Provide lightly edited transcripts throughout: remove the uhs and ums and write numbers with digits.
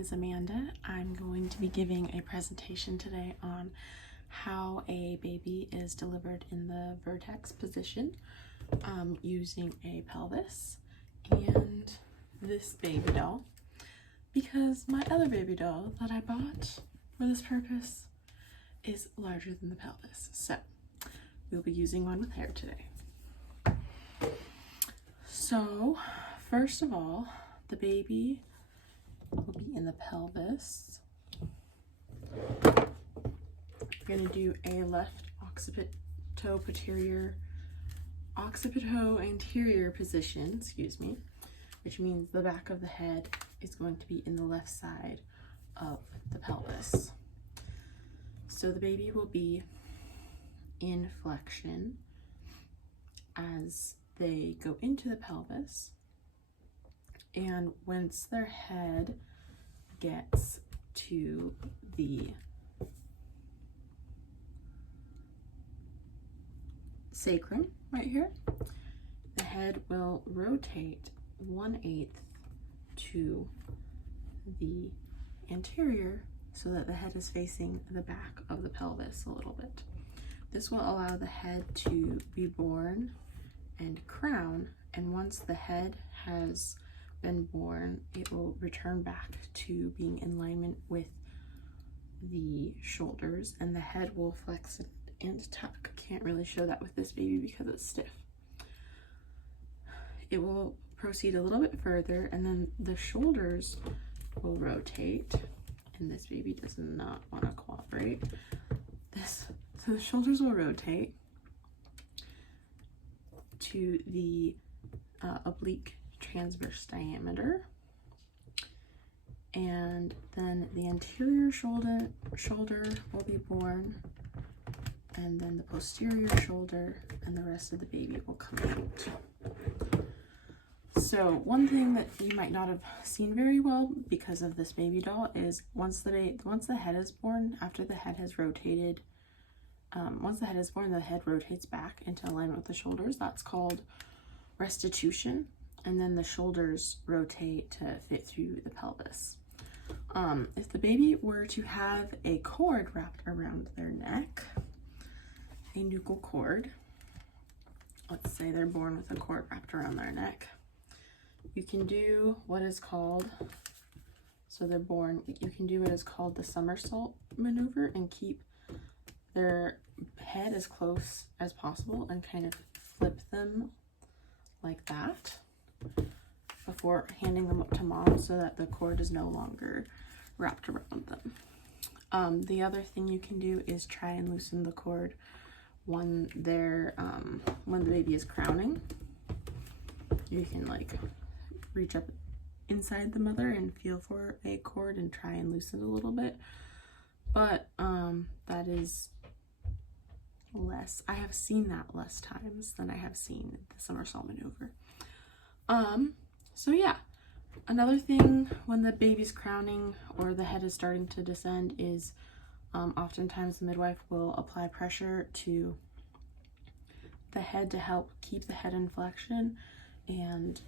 is Amanda. I'm going to be giving a presentation today on how a baby is delivered in the vertex position using a pelvis and this baby doll, because my other baby doll that I bought for this purpose is larger than the pelvis. So we'll be using one with hair today. So first of all, the baby will be in the pelvis. We're going to do a left occipito anterior position, which means the back of the head is going to be in the left side of the pelvis. So the baby will be in flexion as they go into the pelvis, and once their head gets to the sacrum right here, the head will rotate 1/8 to the anterior so that the head is facing the back of the pelvis a little bit. This will allow the head to be born and crown, and once the head has been born, it will return back to being in alignment with the shoulders, and the head will flex and tuck. Can't really show that with this baby because it's stiff. It will proceed a little bit further, and then the shoulders will rotate, and this baby does not want to cooperate. So the shoulders will rotate to the oblique transverse diameter, and then the anterior shoulder will be born, and then the posterior shoulder, and the rest of the baby will come out. So one thing that you might not have seen very well because of this baby doll is once the head is born, after the head has rotated, once the head is born, the head rotates back into alignment with the shoulders. That's called restitution. And then the shoulders rotate to fit through the pelvis. If the baby were to have a cord wrapped around their neck, a nuchal cord, let's say they're born with a cord wrapped around their neck, you can do what is called, you can do what is called the somersault maneuver and keep their head as close as possible and kind of flip them like that before handing them up to mom so that the cord is no longer wrapped around them. The other thing you can do is try and loosen the cord when the baby is crowning. You can like reach up inside the mother and feel for a cord and try and loosen it a little bit, but that is less. I have seen that less times than I have seen the somersault maneuver. So yeah, another thing when the baby's crowning or the head is starting to descend is oftentimes the midwife will apply pressure to the head to help keep the head in flexion, and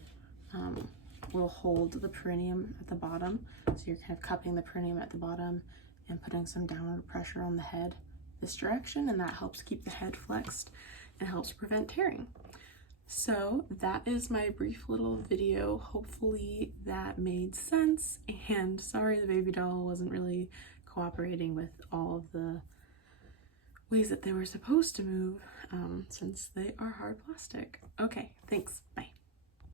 will hold the perineum at the bottom. So you're kind of cupping the perineum at the bottom and putting some downward pressure on the head this direction, and that helps keep the head flexed and helps prevent tearing. So that is my brief little video. Hopefully that made sense, and sorry the baby doll wasn't really cooperating with all of the ways that they were supposed to move, since they are hard plastic. Okay, thanks, bye.